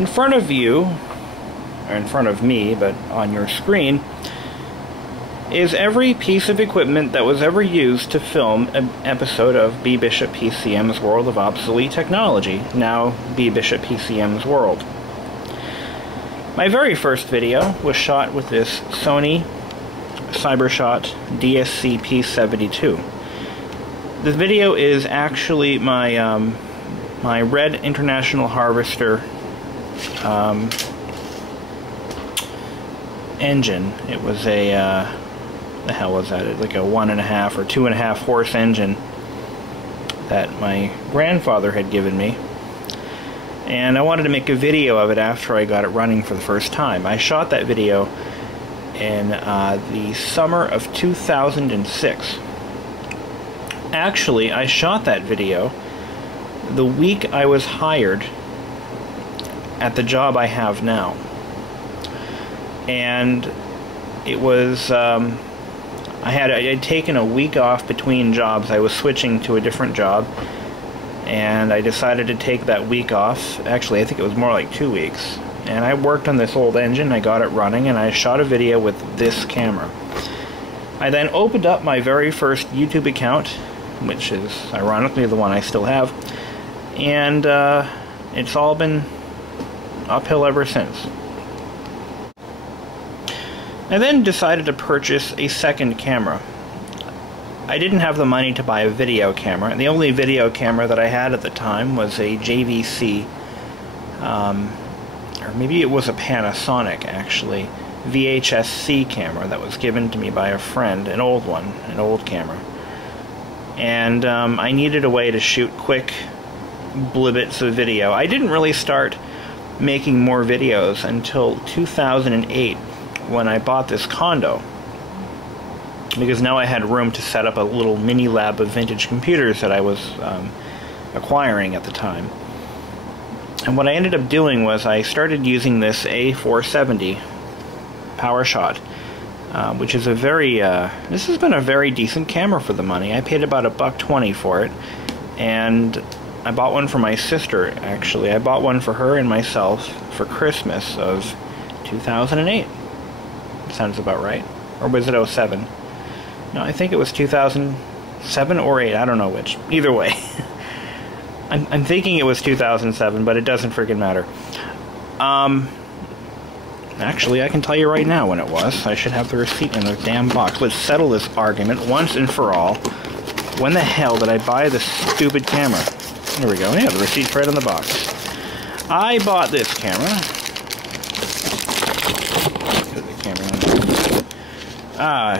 In front of you, or in front of me, but on your screen, is every piece of equipment that was ever used to film an episode of BBISHOPPCM's World of Obsolete Technology, now BBISHOPPCM's World. My very first video was shot with this Sony CyberShot DSC-P72. This video is actually my my Red International Harvester engine. It was a the hell was that? Like a 1.5 or 2.5 horse engine that my grandfather had given me, and I wanted to make a video of it after I got it running for the first time. I shot that video in the summer of 2006. Actually, I shot that video the week I was hired at the job I have now, and it was I had taken a week off between jobs. I was switching to a different job, and I decided to take that week off. Actually, I think it was more like 2 weeks. And I worked on this old engine, I got it running, and I shot a video with this camera. I then opened up my very first YouTube account, which is ironically the one I still have, and it's all been uphill ever since. I then decided to purchase a second camera. I didn't have the money to buy a video camera. The only video camera that I had at the time was a JVC, or maybe it was a Panasonic actually, VHS-C camera that was given to me by a friend, an old one, an old camera. And I needed a way to shoot quick blibbits of video. I didn't really start making more videos until 2008. When I bought this condo, because now I had room to set up a little mini lab of vintage computers that I was acquiring at the time. And what I ended up doing was I started using this A470 PowerShot, which is a very, this has been a very decent camera for the money. I paid about $1.20 for it, and I bought one for my sister, actually. I bought one for her and myself for Christmas of 2008. Sounds about right. Or was it 07? No, I think it was 2007 or 8. I don't know which. Either way. I'm thinking it was 2007, but it doesn't freaking matter. Actually, I can tell you right now when it was. I should have the receipt in the damn box. Let's settle this argument once and for all. When the hell did I buy this stupid camera? There we go. Yeah, the receipt's right on the box. I bought this camera.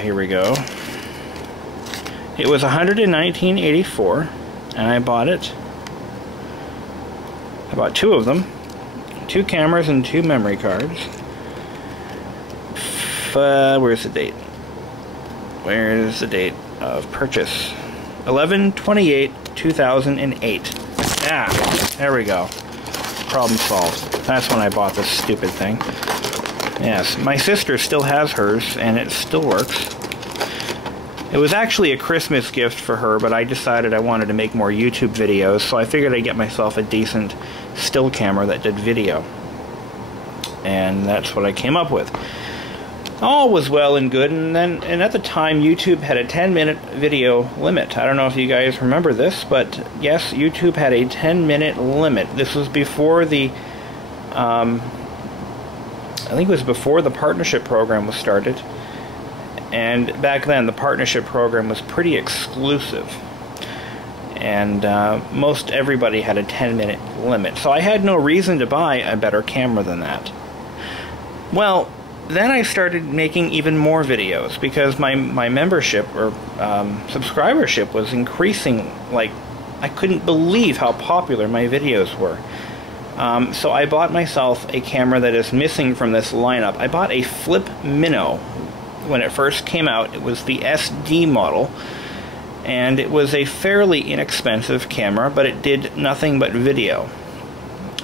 Here we go. It was $119.84, and I bought it. I bought 2 of them, 2 cameras and 2 memory cards. Where's the date? Where's the date of purchase? 11/28/2008. There we go. Problem solved. That's when I bought this stupid thing. Yes, my sister still has hers, and it still works. It was actually a Christmas gift for her, but I decided I wanted to make more YouTube videos, so I figured I'd get myself a decent still camera that did video. And that's what I came up with. All was well and good, and at the time YouTube had a 10-minute video limit. I don't know if you guys remember this, but yes, YouTube had a 10-minute limit. This was before the I think it was before the partnership program was started, and back then the partnership program was pretty exclusive, and most everybody had a 10-minute limit, so I had no reason to buy a better camera than that. Well, then I started making even more videos, because my membership or subscribership was increasing. Like, I couldn't believe how popular my videos were. So I bought myself a camera that is missing from this lineup. I bought a Flip Minnow. When it first came out, it was the SD model, and it was a fairly inexpensive camera, but it did nothing but video.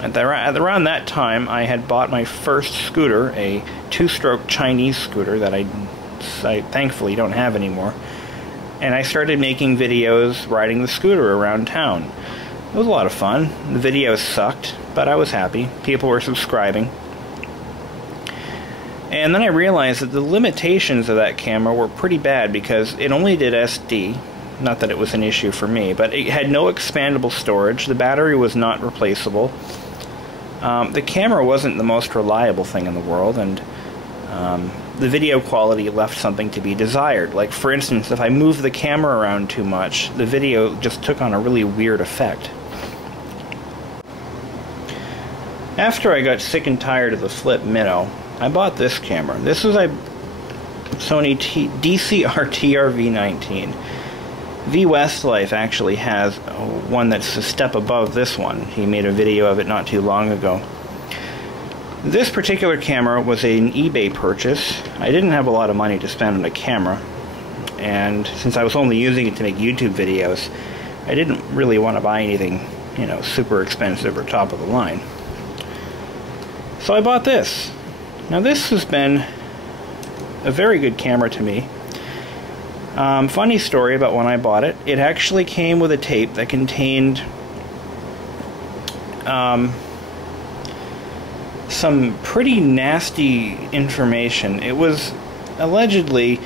Around that time, I had bought my first scooter, a 2-stroke Chinese scooter that I thankfully don't have anymore, and I started making videos riding the scooter around town. It was a lot of fun. The videos sucked, but I was happy. People were subscribing. And then I realized that the limitations of that camera were pretty bad because it only did SD. Not that it was an issue for me, but it had no expandable storage. The battery was not replaceable. The camera wasn't the most reliable thing in the world, and the video quality left something to be desired. Like, for instance, if I moved the camera around too much, the video just took on a really weird effect. After I got sick and tired of the flip minnow, I bought this camera. This was a Sony DCR-TR V19. V-Westlife actually has one that's a step above this one. He made a video of it not too long ago. This particular camera was an eBay purchase. I didn't have a lot of money to spend on a camera, and since I was only using it to make YouTube videos, I didn't really want to buy anything, you know, super expensive or top of the line. So I bought this. Now this has been a very good camera to me. Funny story about when I bought it. It actually came with a tape that contained some pretty nasty information. It was allegedly,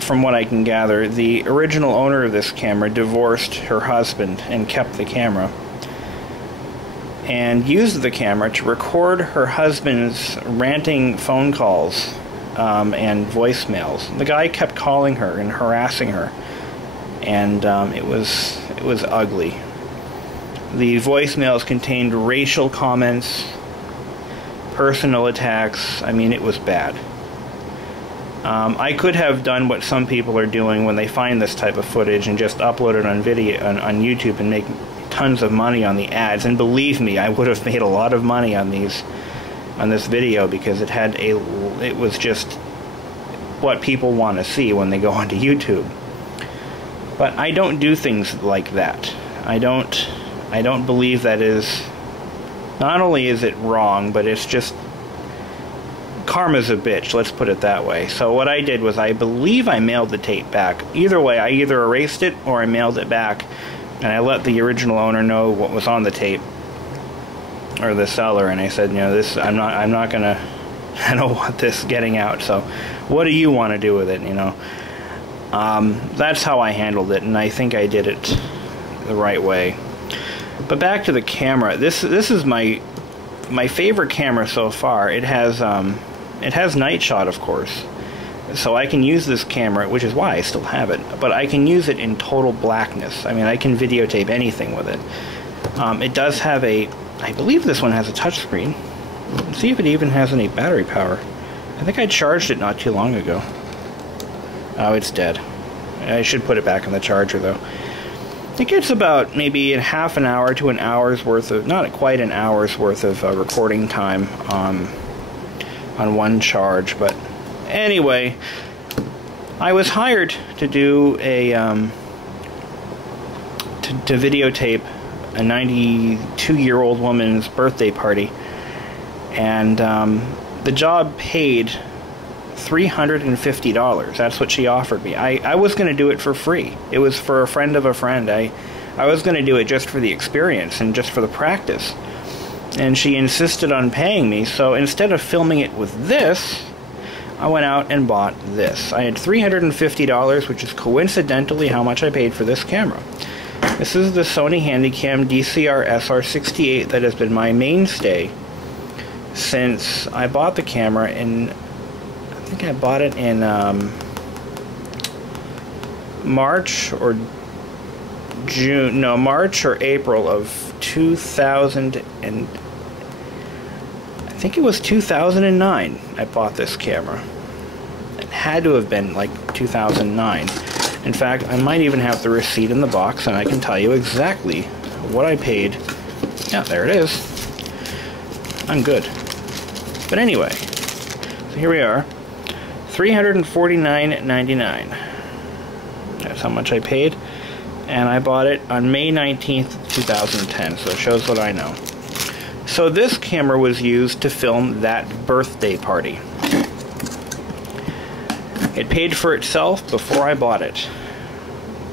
from what I can gather, the original owner of this camera divorced her husband and kept the camera, and used the camera to record her husband's ranting phone calls and voicemails. The guy kept calling her and harassing her, and it was ugly. The voicemails contained racial comments, personal attacks. I mean, it was bad. I could have done what some people are doing when they find this type of footage and just upload it on video on YouTube and make tons of money on the ads, and believe me, I would have made a lot of money on this video, because it was just what people want to see when they go onto YouTube. But I don't do things like that. I don't believe that is, not only is it wrong, but it's just, karma's a bitch, let's put it that way. So what I did was, I believe I mailed the tape back. Either way, I either erased it or I mailed it back, and I let the original owner know what was on the tape, or the seller, and I said, you know, this, I'm not gonna, I don't want this getting out, so what do you want to do with it, you know? That's how I handled it, and I think I did it the right way. But back to the camera. This is my favorite camera so far. It has night shot, of course, so I can use this camera, which is why I still have it, but I can use it in total blackness. I mean, I can videotape anything with it. It does have I believe this one has a touchscreen. Let's see if it even has any battery power. I think I charged it not too long ago. Oh, it's dead. I should put it back in the charger, though. It gets about maybe a half an hour to an hour's worth of, not quite an hour's worth of recording time on one charge. But anyway, I was hired to do to videotape a 92-year-old woman's birthday party, and the job paid $350. That's what she offered me. I was going to do it for free. It was for a friend of a friend. I was going to do it just for the experience and just for the practice, and she insisted on paying me. So instead of filming it with this, I went out and bought this. I had $350, which is coincidentally how much I paid for this camera. This is the Sony Handycam DCR SR68 that has been my mainstay since I bought the camera in, I think I bought it in March or June, no, March or April of 2000, and I think it was 2009 I bought this camera. It had to have been like 2009. In fact, I might even have the receipt in the box, and I can tell you exactly what I paid. Yeah, there it is. I'm good. But anyway, so here we are. $349.99. That's how much I paid. And I bought it on May 19th, 2010, so it shows what I know. So this camera was used to film that birthday party. It paid for itself before I bought it.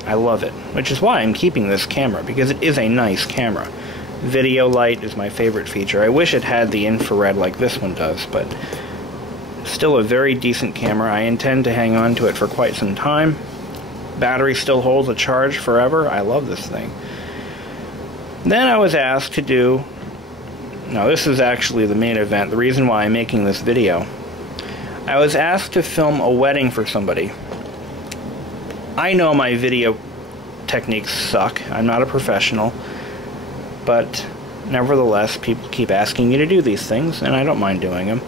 I love it, which is why I'm keeping this camera, because it is a nice camera. Video light is my favorite feature. I wish it had the infrared like this one does, but still a very decent camera. I intend to hang on to it for quite some time. Battery still holds a charge forever. I love this thing. Then I was asked to do, now this is actually the main event, the reason why I'm making this video. I was asked to film a wedding for somebody. I know my video techniques suck. I'm not a professional. But nevertheless, people keep asking me to do these things, and I don't mind doing them.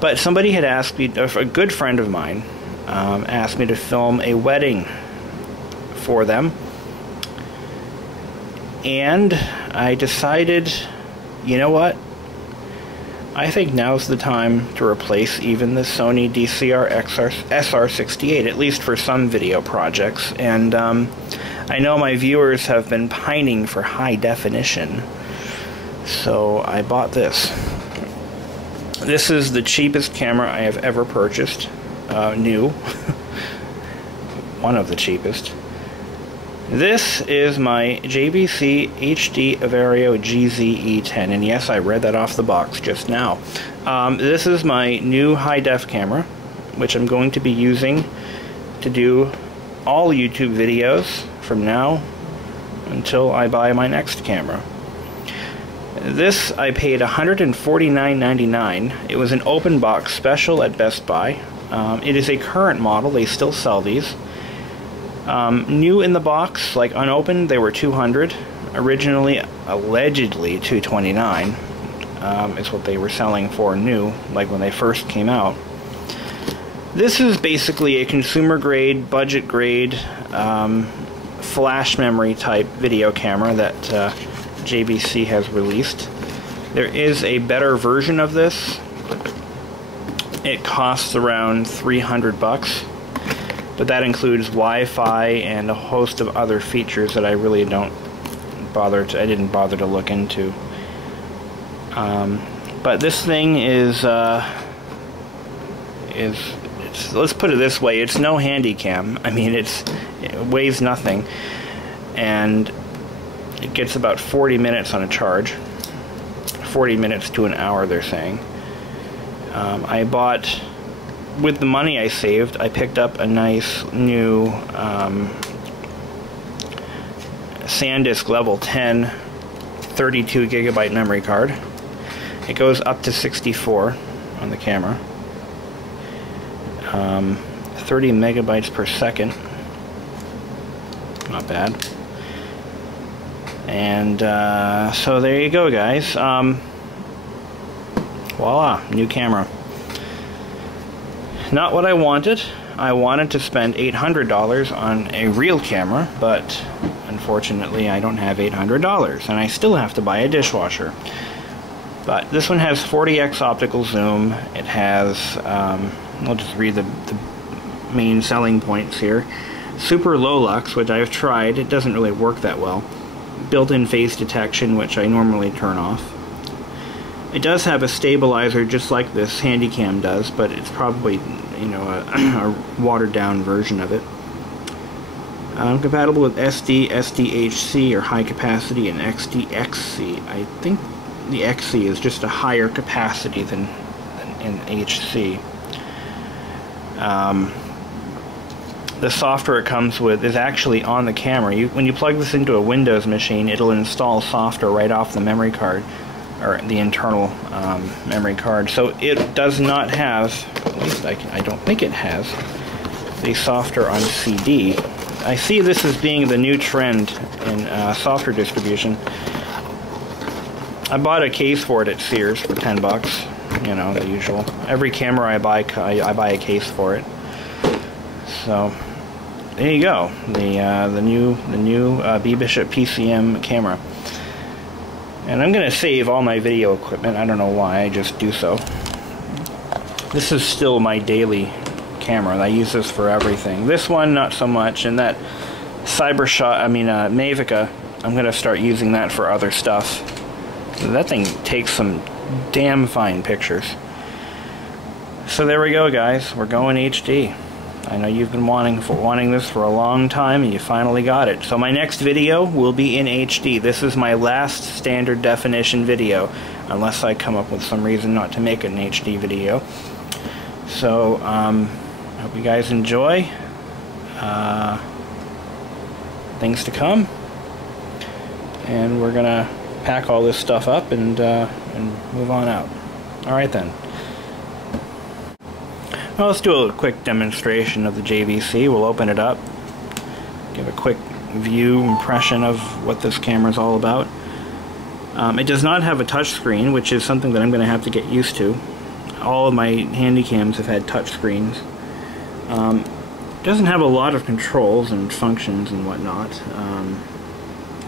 But somebody had asked me, a good friend of mine, asked me to film a wedding for them. And I decided, you know what? I think now's the time to replace even the Sony DCR SR68, at least for some video projects. And I know my viewers have been pining for high definition, so I bought this. This is the cheapest camera I have ever purchased, new. One of the cheapest. This is my JVC HD Vario GZE10, and yes, I read that off the box just now. This is my new high-def camera, which I'm going to be using to do all YouTube videos from now until I buy my next camera. This I paid $149.99. It was an open box special at Best Buy. It is a current model. They still sell these. New in the box, like unopened, they were $200. Originally, allegedly $229 is what they were selling for new, like when they first came out. This is basically a consumer grade, budget grade, flash memory type video camera that JVC has released. There is a better version of this. It costs around $300. But that includes Wi-Fi and a host of other features that I really I didn't bother to look into. But this thing is let's put it this way, it's no handy cam. I mean, it weighs nothing, and it gets about 40 minutes on a charge. 40 minutes to an hour, they're saying. I bought, with the money I saved, I picked up a nice new SanDisk Level 10 32 gigabyte memory card. It goes up to 64 on the camera. 30 megabytes per second. Not bad. And so there you go, guys. Voila, new camera. Not what I wanted. I wanted to spend $800 on a real camera, but unfortunately I don't have $800, and I still have to buy a dishwasher. But this one has 40x optical zoom. It has, I'll just read the main selling points here. Super low lux, which I've tried. It doesn't really work that well. Built-in face detection, which I normally turn off. It does have a stabilizer just like this Handycam does, but it's probably, you know, a watered-down version of it. Compatible with SD, SDHC, or high capacity, and XDXC. I think the XC is just a higher capacity than in HC. The software it comes with is actually on the camera. When you plug this into a Windows machine, it'll install software right off the memory card, or the internal memory card. So it does not have, at least I don't think it has, the software on CD. I see this as being the new trend in software distribution. I bought a case for it at Sears for 10 bucks. You know, the usual. Every camera I buy a case for it. So there you go, the new BBISHOPPCM camera. And I'm gonna save all my video equipment. I don't know why, I just do so. This is still my daily camera. I use this for everything. This one, not so much. And that Mavica, I'm gonna start using that for other stuff. That thing takes some damn fine pictures. So there we go, guys. We're going HD. I know you've been wanting this for a long time, and you finally got it. So my next video will be in HD. This is my last standard definition video, unless I come up with some reason not to make an HD video. So, I hope you guys enjoy. Things to come. And we're gonna pack all this stuff up and move on out. Alright then. Well, let's do a quick demonstration of the JVC. We'll open it up, give a quick view impression of what this camera is all about. It does not have a touch screen, which is something that I'm going to have to get used to. All of my handycams have had touch screens. It doesn't have a lot of controls and functions and whatnot.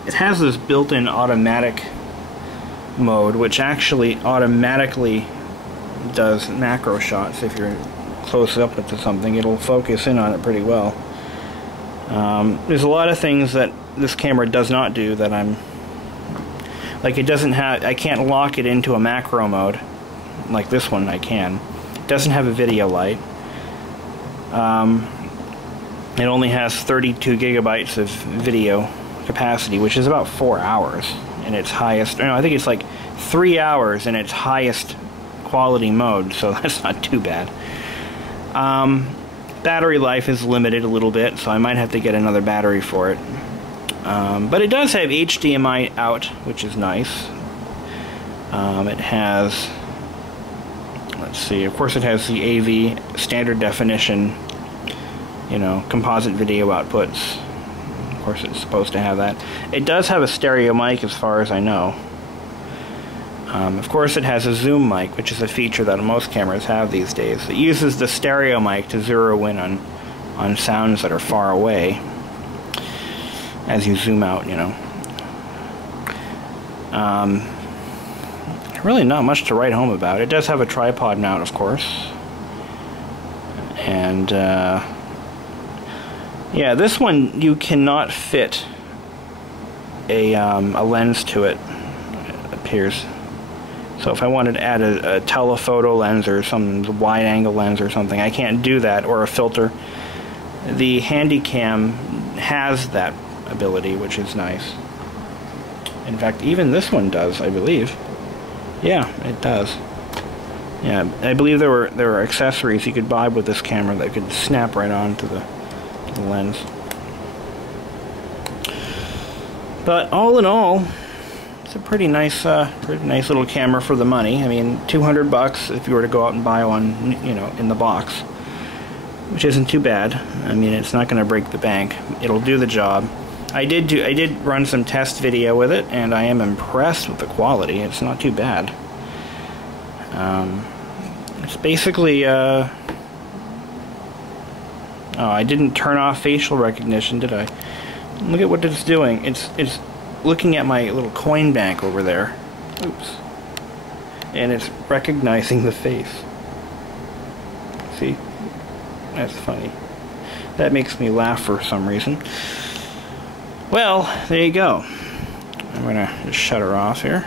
It has this built-in automatic mode, which actually automatically does macro shots. If you're close up to something, it'll focus in on it pretty well. There's a lot of things that this camera does not do that like it doesn't have, I can't lock it into a macro mode like this one I can. It doesn't have a video light. It only has 32 gigabytes of video capacity, which is about 4 hours in its highest, no, I think it's like 3 hours in its highest quality mode, so that's not too bad. Battery life is limited a little bit, so I might have to get another battery for it. But it does have HDMI out, which is nice. It has, let's see, of course it has the AV standard definition, you know, composite video outputs. Of course it's supposed to have that. It does have a stereo mic as far as I know. Of course it has a zoom mic, which is a feature that most cameras have these days. It uses the stereo mic to zero in on sounds that are far away as you zoom out, you know. Really not much to write home about. It does have a tripod mount, of course. And yeah, this one you cannot fit a lens to it, it appears. So if I wanted to add a telephoto lens or some wide-angle lens or something, I can't do that, or a filter. The Handycam has that ability, which is nice. In fact, even this one does, I believe. Yeah, it does. Yeah, I believe there were accessories you could buy with this camera that could snap right onto the lens. But all in all, it's a pretty nice little camera for the money. I mean, $200 if you were to go out and buy one, you know, in the box, which isn't too bad. I mean, it's not going to break the bank. It'll do the job. I did run some test video with it, and I am impressed with the quality. It's not too bad. It's basically oh, I didn't turn off facial recognition, did I? Look at what it's doing. It's looking at my little coin bank over there. Oops. And it's recognizing the face. See? That's funny. That makes me laugh for some reason. Well, there you go. I'm gonna just shut her off here.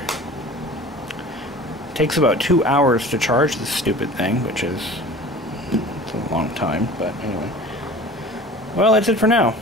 It takes about 2 hours to charge this stupid thing, which is, it's a long time, but anyway. Well, that's it for now.